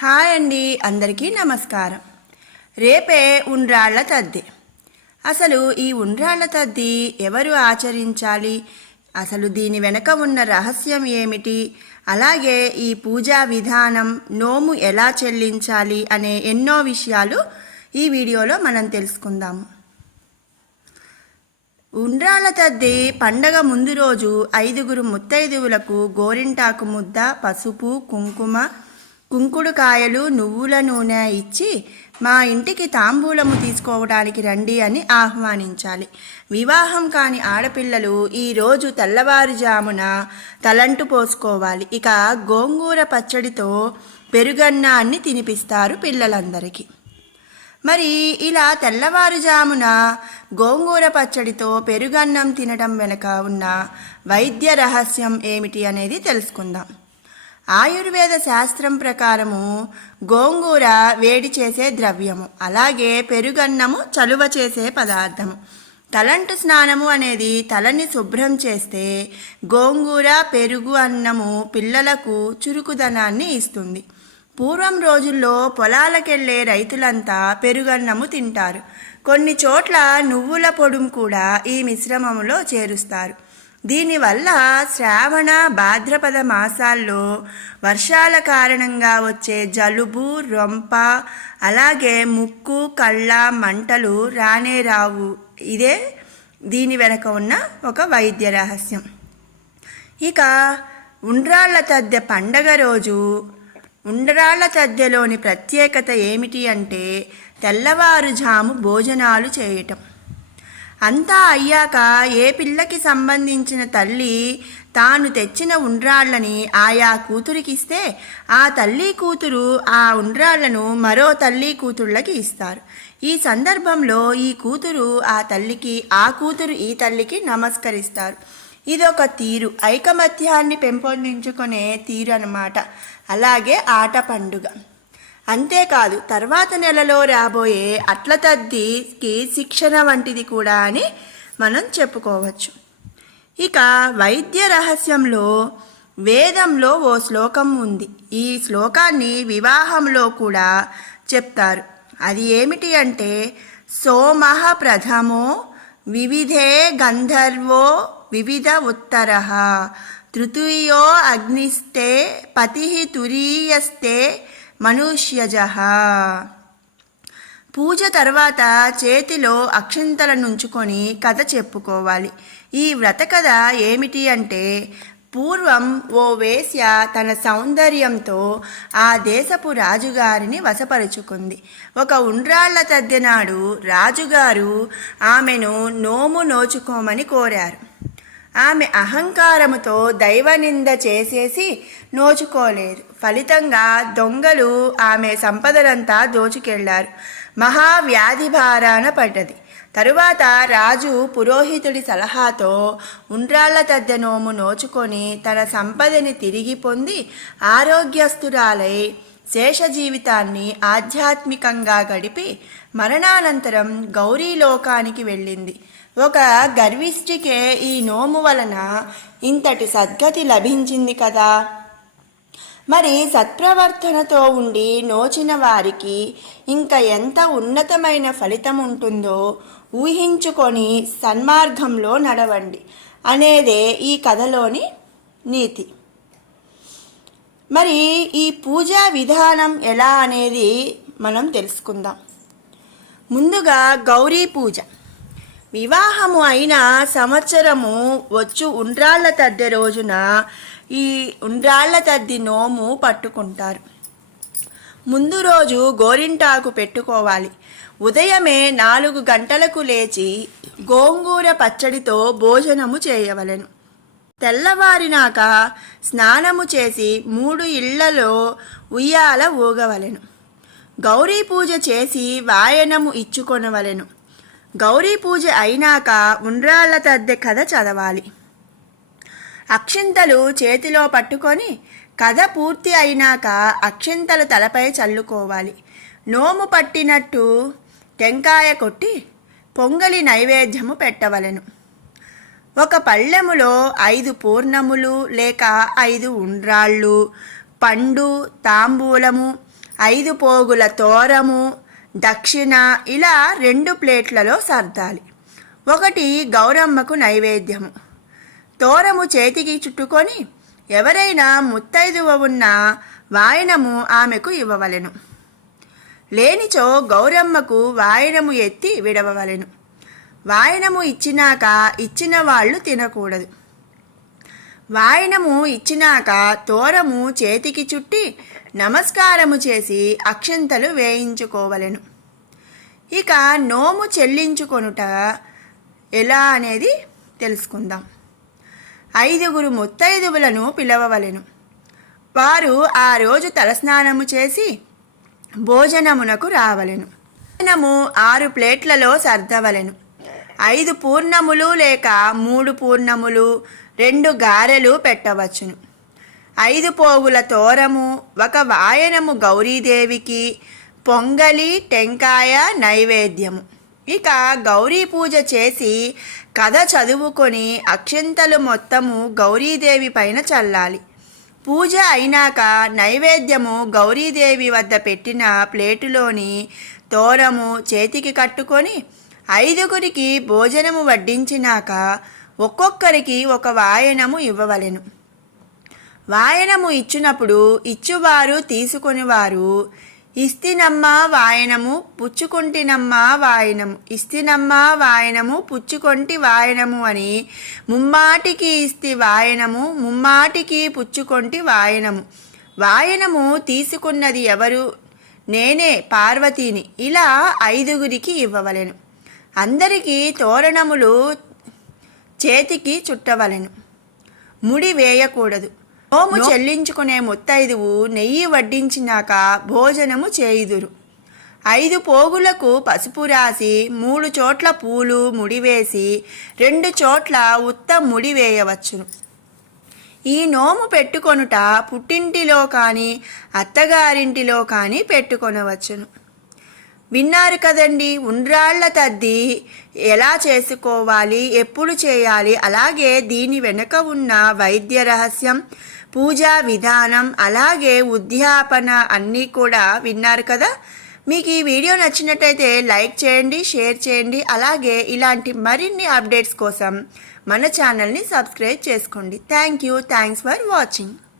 Hi అండి, అందరికీ నమస్కారం. రేపే ఉండ్రాళ్ల తద్ది. అసలు ఈ ఉండ్రాళ్ల తద్ది ఎవరు ఆచరించాలి, అసలు దీని వెనక ఉన్న రహస్యం ఏమిటి, అలాగే ఈ పూజా విధానం, నోము ఎలా చెల్లించాలి అనే ఎన్నో విషయాలు ఈ వీడియోలో మనం తెలుసుకుందాము. ఉండ్రాళ్ల తద్ది పండగ ముందు రోజు 5 ముత్తైదువులకు గోరింటాకు ముద్ద, పసుపు, కుంకుమ, కుంకుడుకాయలు, నువ్వుల నూనె ఇచ్చి మా ఇంటికి తాంబూలము తీసుకోవడానికి రండి అని ఆహ్వానించాలి. వివాహం కాని ఆడపిల్లలు ఈరోజు తెల్లవారుజామున తలంటు పోసుకోవాలి. ఇక గోంగూర పచ్చడితో పెరుగన్నాన్ని తినిపిస్తారు పిల్లలందరికీ. మరి ఇలా తెల్లవారుజామున గోంగూర పచ్చడితో పెరుగన్నం తినడం వెనుక ఉన్న వైద్య రహస్యం ఏమిటి అనేది తెలుసుకుందాం. ఆయుర్వేద శాస్త్రం ప్రకారము గోంగూర వేడి చేసే ద్రవ్యము, అలాగే పెరుగన్నము చలువ చేసే పదార్థము. తలంటు స్నానము అనేది తలని శుభ్రం చేస్తే గోంగూర, పెరుగు అన్నము పిల్లలకు చురుకుదనాన్ని ఇస్తుంది. పూర్వం రోజుల్లో పొలాలకెళ్లే రైతులంతా పెరుగన్నము తింటారు. కొన్ని చోట్ల నువ్వుల పొడుము కూడా ఈ మిశ్రమములో చేరుస్తారు. దీనివల్ల శ్రావణ, భాద్రపద మాసాల్లో వర్షాల కారణంగా వచ్చే జలుబు, రొంప, అలాగే ముక్కు, కళ్ళ మంటలు రానే రావు. ఇదే దీని వెనక ఉన్న ఒక వైద్య రహస్యం. ఇక ఉండ్రాళ్ల తద్దె పండగ రోజు ఉండ్రాళ్ల తద్దెలోని ప్రత్యేకత ఏమిటి అంటే తెల్లవారుజాము భోజనాలు చేయటం. అంతా అయ్యాక ఏ పిల్లకి సంబంధించిన తల్లి తాను తెచ్చిన ఉండ్రాళ్లని ఆయా కూతురికిస్తే ఆ తల్లి కూతురు ఆ ఉండ్రాళ్లను మరో తల్లి కూతుళ్ళకి ఇస్తారు. ఈ సందర్భంలో ఈ కూతురు ఆ తల్లికి, ఆ కూతురు ఈ తల్లికి నమస్కరిస్తారు. ఇదొక తీరు, ఐకమత్యాన్ని పెంపొందించుకునే తీరు అన్నమాట. అలాగే ఆట పండుగ. అంతేకాదు తర్వాత నెలలో రాబోయే అట్ల తద్దికి శిక్షణ వంటిది కూడా అని మనం చెప్పుకోవచ్చు. ఇక వైద్య రహస్యంలో వేదంలో ఓ శ్లోకం ఉంది. ఈ శ్లోకాన్ని వివాహంలో కూడా చెప్తారు. అది ఏమిటి అంటే సోమః ప్రథమో వివిధే గంధర్వో వివిధ ఉత్తరః తృతీయో అగ్నిస్తే పతిః తురీయస్తే మనుష్యజః. పూజ తర్వాత చేతిలో అక్షింతలనుంచుకొని కథ చెప్పుకోవాలి. ఈ వ్రత కథ ఏమిటి అంటే పూర్వం ఓ వేశ్య తన సౌందర్యంతో ఆ దేశపు రాజుగారిని వశపరుచుకుంది. ఒక ఉండ్రాళ్ల తద్దెనాడు రాజుగారు ఆమెను నోము నోచుకోమని కోరారు. ఆమె అహంకారముతో దైవనింద చేసేసి నోచుకోలేదు. ఫలితంగా దొంగలు ఆమె సంపదనంతా దోచుకెళ్లారు. మహావ్యాధి భారాన పడ్డది. తరువాత రాజు పురోహితుడి సలహాతో ఉండ్రాళ్ల తద్దె నోము నోచుకొని తన సంపదని తిరిగి పొంది ఆరోగ్యస్తురాలై శేష జీవితాన్ని ఆధ్యాత్మికంగా గడిపి మరణానంతరం గౌరీలోకానికి వెళ్ళింది. ఒక గర్విష్ఠికే ఈ నోము వలన ఇంతటి సద్గతి లభించింది కదా. మరి సత్ప్రవర్తనతో ఉండి నోచిన వారికి ఇంకా ఎంత ఉన్నతమైన ఫలితం ఉంటుందో ఊహించుకొని సన్మార్గంలో నడవండి అనేదే ఈ కథలోని నీతి. మరి ఈ పూజా విధానం ఎలా అనేది మనం తెలుసుకుందాం. ముందుగా గౌరీ పూజ. వివాహము అయిన సంవత్సరము వచ్చు ఉండ్రాళ్ల తద్దె రోజున ఈ ఉండ్రాళ్ల తద్ది నోము పట్టుకుంటారు. ముందు రోజు గోరింటాకు పెట్టుకోవాలి. ఉదయమే 4 గంటలకు లేచి గోంగూర పచ్చడితో భోజనము చేయవలెను. తెల్లవారినాక స్నానము చేసి 3 ఇళ్లలో ఉయ్యాల ఊగవలెను. గౌరీ పూజ చేసి వాయనము ఇచ్చుకొనవలెను. గౌరీ పూజ అయినాక ఉండ్రాళ్ల తద్దె కథ చదవాలి. అక్షింతలు చేతిలో పట్టుకొని కథ పూర్తి అయినాక అక్షింతలు తలపై చల్లుకోవాలి. నోము పట్టినట్టు టెంకాయ కొట్టి పొంగలి నైవేద్యము పెట్టవలెను. ఒక పళ్ళెములో 5 పూర్ణములు లేక 5 ఉండ్రాళ్ళు, పండు, తాంబూలము, 5 పోగుల తోరము, దక్షిణ ఇలా 2 ప్లేట్లలో సర్దాలి. ఒకటి గౌరమ్మకు నైవేద్యము. తోరము చేతికి చుట్టుకొని ఎవరైనా ముత్తైదువ ఉన్న వాయనము ఆమెకు ఇవ్వవలెను. లేనిచో గౌరమ్మకు వాయనము ఎత్తి విడవవలెను. వాయనము ఇచ్చినాక ఇచ్చిన వాళ్ళు తినకూడదు. వాయనము ఇచ్చినాక తోరము చేతికి చుట్టి నమస్కారము చేసి అక్షంతలు వేయించుకోవలెను. ఇక నోము చెల్లించుకొనుట ఎలా అనేది తెలుసుకుందాం. 5 ముత్తైదువులను పిలవవలెను. వారు ఆ రోజు తలస్నానము చేసి భోజనమునకు రావలెను. భోజనము 6 ప్లేట్లలో సర్దవలెను. 5 పూర్ణములు లేక 3 పూర్ణములు, 2 గారెలు పెట్టవచ్చును. 5 పోగుల తోరము, 1 వాయనము గౌరీదేవికి, పొంగలి, టెంకాయ నైవేద్యము. ఇక గౌరీ పూజ చేసి కథ చదువుకొని అక్షంతలు మొత్తము గౌరీదేవి పైన చల్లాలి. పూజ అయినాక నైవేద్యము గౌరీదేవి వద్ద పెట్టిన ప్లేటులోని తోరము చేతికి కట్టుకొని 5 భోజనము వడ్డించినాక ఒక్కొక్కరికి 1 వాయనము ఇవ్వవలెను. వాయనము ఇచ్చినప్పుడు ఇచ్చువారు తీసుకొనివారు ఇస్తినమ్మా వాయనము, పుచ్చుకొంటినమ్మా వాయనము, ఇస్తినమ్మా వాయనము, పుచ్చుకొంటి వాయనము అని ముమ్మాటికి ఇస్తి వాయనము, ముమ్మాటికి పుచ్చుకొంటి వాయనము. వాయనము తీసుకున్నది ఎవరు? నేనే, పార్వతీని. ఇలా 5 ఇవ్వవలెను. అందరికీ తోరణములు చేతికి చుట్టవలెను. ముడి వేయకూడదు. నోము చెల్లించుకునే ముత్తైదువు నెయ్యి వడ్డించినాక భోజనము చేయుదురు. 5 పోగులకు పసుపు రాసి 3 చోట్ల పూలు ముడివేసి 2 చోట్ల ఉత్త ముడి వేయవచ్చును. ఈ నోము పెట్టుకొనుట పుట్టింటిలో కానీ అత్తగారింటిలో కానీ పెట్టుకొనవచ్చును. విన్నారు కదండి, ఉండ్రాళ్ల తద్ది ఎలా చేసుకోవాలి, ఎప్పుడు చేయాలి, అలాగే దీని వెనుక ఉన్న వైద్య రహస్యం, పూజా విధానం, అలాగే ఉద్యాపన అన్నీ కూడా విన్నారు కదా. మీకు ఈ వీడియో నచ్చినట్టయితే లైక్ చేయండి, షేర్ చేయండి. అలాగే ఇలాంటి మరిన్ని అప్డేట్స్ కోసం మన ఛానల్ని సబ్స్క్రైబ్ చేసుకోండి. Thanks for watching.